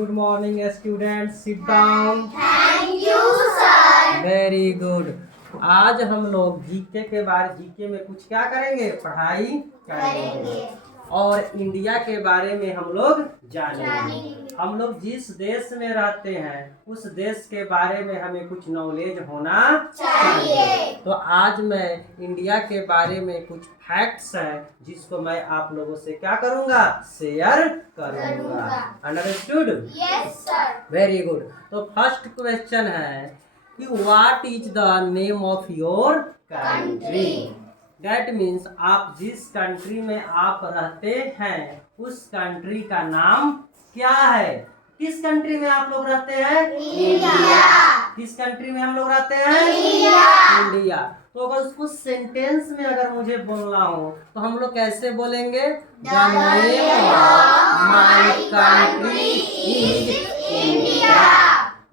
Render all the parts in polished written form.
good morning, students. Sit down. Thank you, sir. Very good. आज हम लोग GK में कुछ क्या करेंगे? पढ़ाई करेंगे और इंडिया के बारे में हम लोग जानेंगे। हम लोग जिस देश में रहते हैं उस देश के बारे में हमें कुछ नॉलेज होना चाहिए। तो आज मैं इंडिया के बारे में कुछ फैक्ट्स हैं जिसको मैं आप लोगों से क्या करूंगा? शेयर करूंगा। Understood? Yes, sir. Very good. तो फर्स्ट क्वेश्चन है कि what is the name of your country? That means आप जिस कंट्री में आप रहते हैं उस कंट्री का नाम क्या है? किस कंट्री में आप लोग रहते हैं? इंडिया। किस कंट्री में हम लोग रहते हैं? इंडिया। तो अगर उसको सेंटेंस में अगर मुझे बोलना हो तो हम लोग कैसे बोलेंगे? The name of my country is India.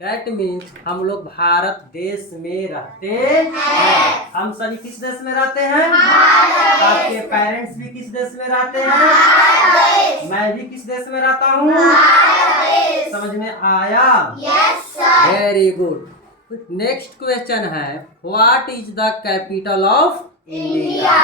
That means हम लोग भारत देश में रहते हैं। हम सभी किस देश में रहते हैं? आपके पेरेंट्स भी किस देश में रहते हैं? मैं भी किस देश में रहता हूँ? समझ में आया? Yes, sir. Very good. Next question है what is the capital of India?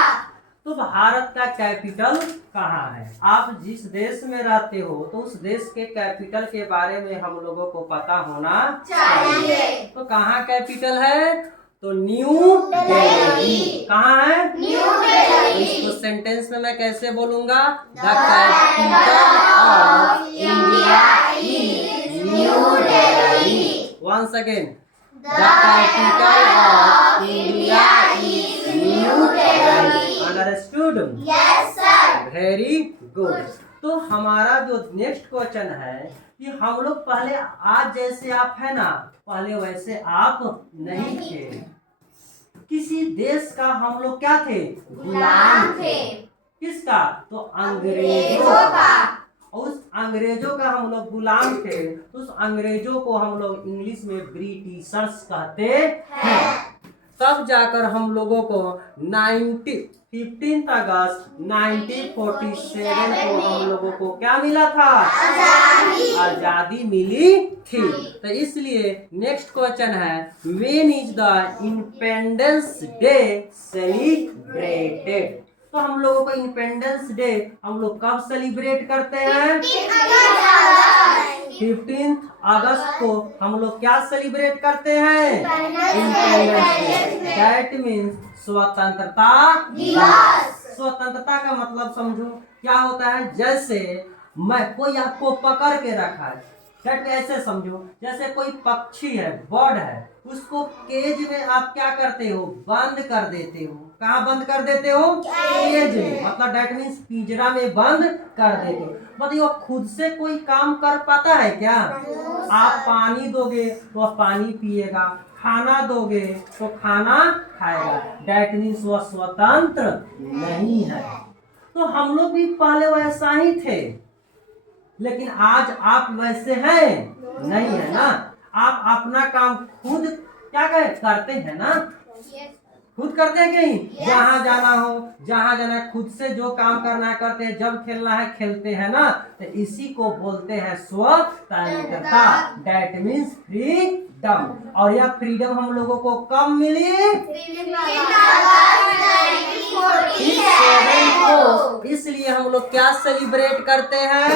तो भारत का कैपिटल कहाँ है? आप जिस देश में रहते हो तो उस देश के कैपिटल के बारे में हम लोगों को पता होना चाहिए। तो कहाँ कैपिटल है? तो न्यू दिल्ली। कहाँ है? New Delhi. इसको सेंटेंस में मैं कैसे बोलूंगा? The capital of India is New Delhi. Once again, the capital of India is New Delhi. Understood? Yes, sir. Very good. तो हमारा जो नेक्स्ट क्वेश्चन है कि हम लोग पहले आज जैसे आप है ना, पहले वैसे आप नहीं थे। किसी देश का हम लोग क्या थे? गुलाम थे। किसका? तो अंग्रेजों का। और उस अंग्रेजों का हम लोग गुलाम थे। तो उस अंग्रेजों को हम लोग इंग्लिश में ब्रिटिशर्स कहते हैं। तब जाकर हम लोगों को 15 अगस्त 1947 को हम लोगों को क्या मिला था? आजादी मिली थी। तो इसलिए नेक्स्ट क्वेश्चन है when is the independence day celebrated? तो हम लोगों को इंडिपेंडेंस डे हम लोग कब सेलिब्रेट करते हैं? 15 अगस्त को हम लोग क्या सेलिब्रेट करते हैं? Independence day. दैट मीन्स स्वतंत्रता दिवस। स्वतंत्रता का मतलब समझो क्या होता है? जैसे मैं कोई आपको पकड़ के रखा है, दैट ऐसे समझो जैसे कोई पक्षी है, बर्ड है, उसको केज में आप क्या करते हो? बंद कर देते हो। कहाँ बंद कर देते हो? केज में। मतलब दैट मीन्स पिंजरा में बंद कर देते हो। मतलब वो खुद से कोई काम कर पाता है क्या? आप पानी दोगे तो वह पानी पिएगा, खाना दोगे तो खाना खाएगा। दैट मीन्स वह स्वतंत्र नहीं है। तो हम लोग भी पहले वैसा ही थे, लेकिन आज आप वैसे हैं नहीं है ना। आप अपना काम खुद क्या करते हैं ना? खुद करते हैं कहीं जहाँ जाना हो, जहाँ जाना है खुद से जो काम करना है करते हैं, जब खेलना है खेलते हैं ना। तो इसी को बोलते हैं स्वतंत्रता। That means freedom. और यह फ्रीडम हम लोगों को कब मिली? 7 को। इसलिए हम लोग क्या सेलिब्रेट करते हैं?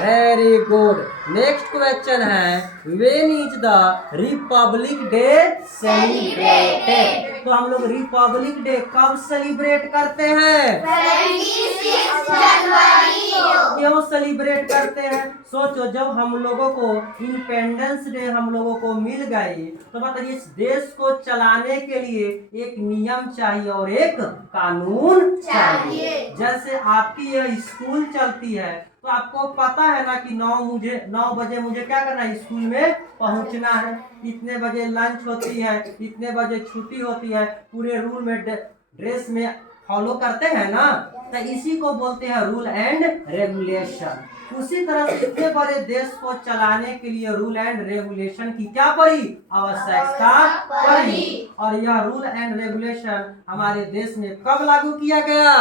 Very good. नेक्स्ट क्वेश्चन है when is the Republic day celebrated? तो हम लोग रिपब्लिक डे कब सेलिब्रेट करते हैं? 26 जनवरी को। क्यों सेलिब्रेट करते हैं? सोचो जब हम लोगों को इंडिपेंडेंस डे हम लोगों को मिल गई तो बताइए इस देश को चलाने के लिए एक नियम चाहिए और एक कानून चाहिए। जैसे आपकी यह स्कूल चलती है तो आपको पता है ना कि 9 बजे मुझे क्या करना है? स्कूल में पहुंचना है। इतने बजे लंच होती है, इतने बजे छुट्टी होती है। पूरे रूल में ड्रेस में फॉलो करते हैं ना। तो इसी को बोलते हैं रूल एंड रेगुलेशन। उसी तरह से इतने बड़े देश को चलाने के लिए रूल एंड रेगुलेशन की क्या पड़ी? आवश्यकता पड़ी। और यह रूल एंड रेगुलेशन हमारे देश में कब लागू किया गया?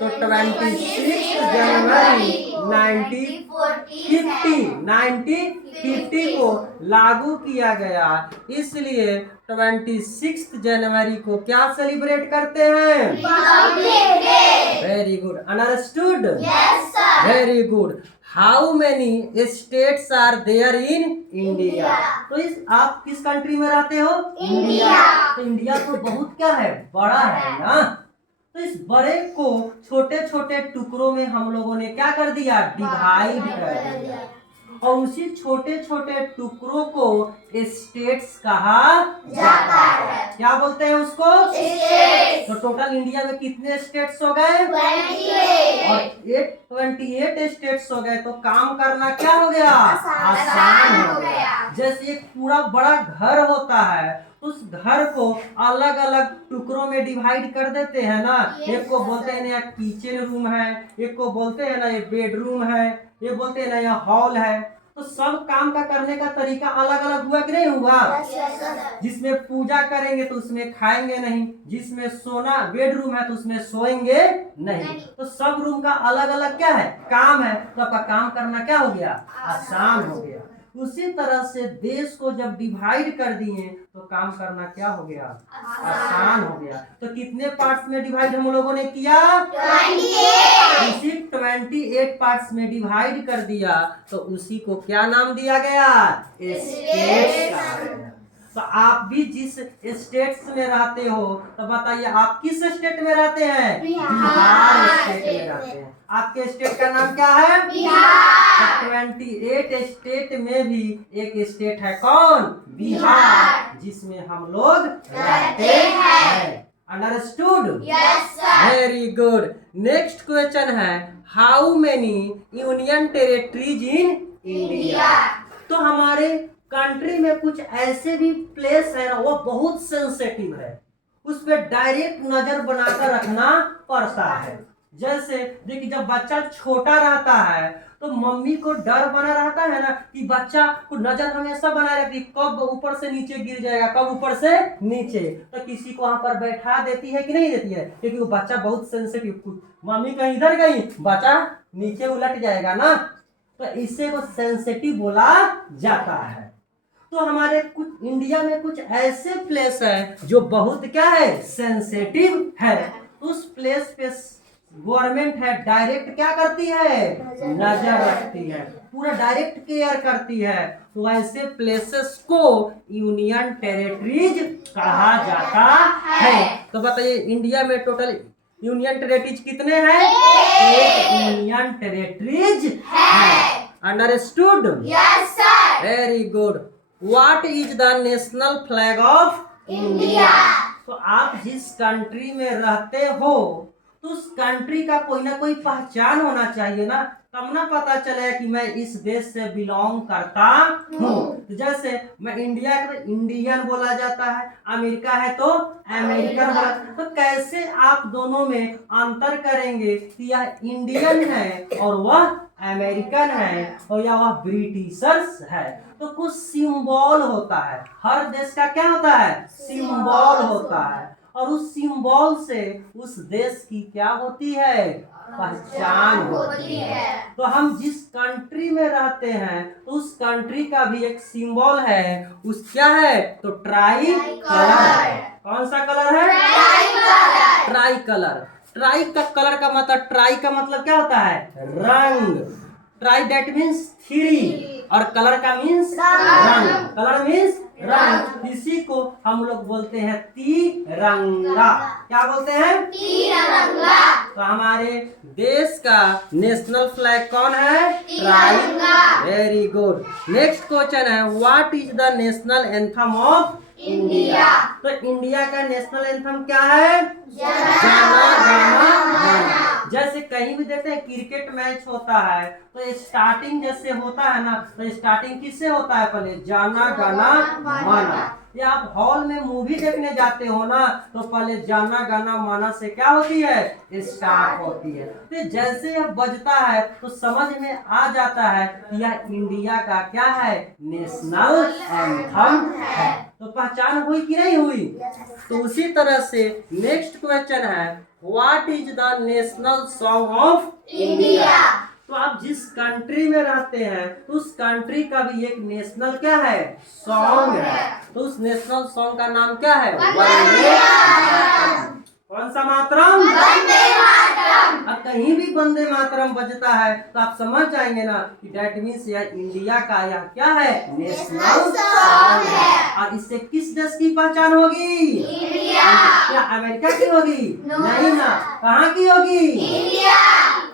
तो 26 जनवरी 1950 को लागू किया गया, इसलिए 26 जनवरी को क्या सेलिब्रेट करते हैं? Very good, understood? Yes, sir. Very good. How many states are there in India? तो इस आप किस कंट्री में रहते हो? इंडिया। तो इंडिया तो बहुत क्या है, बड़ा है ना। तो इस बड़े को छोटे छोटे टुकड़ों में हम लोगों ने क्या कर दिया? डिवाइड कर दिया, और उसी छोटे छोटे टुकड़ों को स्टेट्स कहा जाता है। क्या बोलते हैं उसको? States. तो टोटल इंडिया में कितने स्टेट्स हो गए? 28. और 28 स्टेट्स हो गए, तो काम करना क्या हो गया? आसान हो गया। जैसे एक पूरा बड़ा घर होता है, उस घर को अलग अलग टुकड़ों में डिवाइड कर देते हैं ना। एक को बोलते हैं ना यहाँ किचन रूम है, एक को बोलते हैं ना ये बेडरूम है, ये बोलते हैं ना यहाँ हॉल है। तो सब काम का करने का तरीका अलग अलग हुआ कि नहीं हुआ? Yes, sir. जिसमें पूजा करेंगे तो उसमें खाएंगे नहीं, जिसमें सोना बेडरूम है तो उसमें सोएंगे नहीं। तो सब रूम का अलग अलग क्या है? काम है। तो आपका काम करना क्या हो गया? आसान हो गया। उसी तरह से देश को जब डिवाइड कर दिए तो काम करना क्या हो गया? आसान हो गया। तो कितने पार्ट्स में डिवाइड हम लोगों ने किया? 28. उसी 28 पार्ट्स में डिवाइड कर दिया, तो उसी को क्या नाम दिया गया? स्टेट्स कहा गया। तो आप भी जिस स्टेट्स में रहते हो, तो बताइए आप किस स्टेट में रहते हैं? बिहार स्टेट में रहते हैं। आपके स्टेट का नाम क्या है? बिहार। 28 स्टेट में भी एक स्टेट है, कौन? बिहार, जिसमें हम लोग रहते हैं। Understood? Yes, sir. Very good. Next question है, how many union territories in India? तो हमारे कंट्री में कुछ ऐसे भी प्लेस है ना, वो बहुत सेंसिटिव है, उस पर डायरेक्ट नजर बनाकर रखना पड़ता है। जैसे देखिए, जब बच्चा छोटा रहता है तो मम्मी को डर बना रहता है ना कि बच्चा को नजर हमेशा बनाए रखती, कब ऊपर से नीचे गिर जाएगा, कब ऊपर से नीचे। तो किसी को वहां पर बैठा देती है कि नहीं देती है? क्योंकि वो बच्चा बहुत सेंसिटिव, मम्मी कहीं इधर गई, बच्चा नीचे उलट जाएगा ना। तो इससे वो सेंसिटिव बोला जाता है। तो हमारे कुछ इंडिया में कुछ ऐसे प्लेस है जो बहुत क्या है? सेंसिटिव है। उस प्लेस पे गवर्नमेंट है डायरेक्ट क्या करती है? नजर रखती है, पूरा डायरेक्ट केयर करती है। तो ऐसे प्लेसेस को यूनियन टेरिटरीज कहा जाता है। तो बताइए इंडिया में टोटल यूनियन टेरिटरीज कितने हैं? 8 यूनियन टेरिटरीज है। Understood? Yes, sir. Very good. What is the national flag of India. तो आप जिस कंट्री में रहते हो तो उस कंट्री का कोई ना कोई पहचान होना चाहिए ना, तब ना पता चले कि मैं इस देश से बिलोंग करता हूँ। तो जैसे मैं इंडिया का तो इंडियन बोला जाता है, अमेरिका है तो अमेरिकन बोला। तो कैसे आप दोनों में अंतर करेंगे कि यह इंडियन है और वह अमेरिकन है, और या वह ब्रिटिशर्स है? तो कुछ सिंबल होता है, हर देश का क्या होता है? सिंबल होता है, और उस सिंबल से उस देश की क्या होती है? पहचान होती है। तो हम जिस कंट्री में रहते हैं तो उस कंट्री का भी एक सिंबल है, उस क्या है? तो ट्राई कलर है। कौन सा कलर है? Try colour. ट्राई का कलर का मतलब, ट्राई का मतलब क्या होता है? रंग। ट्राई दैट मीन्स 3, और कलर का मीन्स रंग। कलर मीन्स रंग। इसी को हम लोग बोलते हैं तिरंगा। क्या बोलते हैं? तिरंगा। तो हमारे देश का नेशनल फ्लैग कौन है? तिरंगा। Very good. नेक्स्ट क्वेश्चन है, what is the national anthem of India. तो इंडिया का नेशनल एंथम क्या है? जाना गाना गाना। जैसे कहीं भी देखते हैं क्रिकेट मैच होता है तो स्टार्टिंग जैसे होता है ना, तो स्टार्टिंग किससे होता है? पहले जाना गाना माना। या आप हॉल में मूवी देखने जाते हो ना, तो पहले जाना गाना माना से क्या होती है? स्टार्ट होती है। तो जैसे यह बजता है तो समझ में आ जाता है कि यह इंडिया का क्या है? नेशनल एंथम है। तो पहचान हुई कि नहीं हुई? तो उसी तरह से नेक्स्ट क्वेश्चन है, what is the national song of India. तो आप जिस कंट्री में रहते हैं उस कंट्री का भी एक नेशनल क्या है, सॉन्ग है। तो उस नेशनल सॉन्ग का नाम क्या है, वंदे मातरम। कौन सा मातरम, वंदे मातरम। अब कहीं भी वंदे मातरम बजता है तो आप समझ जाएंगे ना कि दैट मीन्स यह इंडिया का यह क्या है, नेशनल सॉन्ग है। और इससे किस देश की पहचान होगी, इंडिया। क्या अमेरिका की होगी, No. नहीं ना, कहाँ की होगी, इंडिया।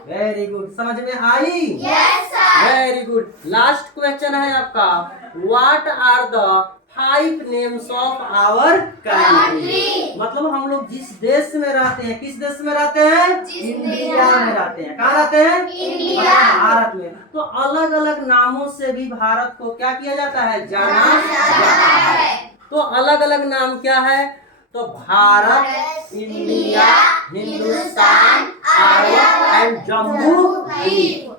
वेरी गुड, समझ में आई, yes sir. Very good. Last question है आपका, what are the 5 names of our country. मतलब हम लोग जिस देश में रहते हैं, किस देश में रहते हैं, जिस इंडिया में रहते हैं। कहाँ रहते हैं, इंडिया। मतलब भारत में। तो अलग अलग नामों से भी भारत को क्या किया जाता है, जाना जाता है। तो अलग अलग नाम क्या है, तो Bharat, India, Hindustan, Arya and Jammu द्वीप।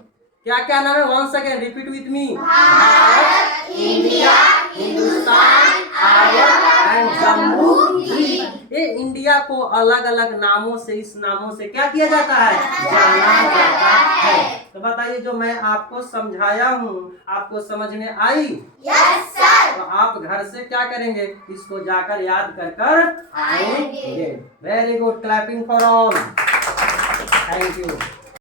क्या क्या नाम है, one second repeat with me, Bharat, India, Hindustan, Arya and Jammu द्वीप। ये इंडिया को अलग अलग नामों से, इस नामों से क्या किया जाता है, जाना जाता है। तो बताइए जो मैं आपको समझाया हूँ आपको समझ में आई, यस सर। तो आप घर से क्या करेंगे, इसको जाकर याद कर कर आएंगे। Very good, clapping for all, thank you.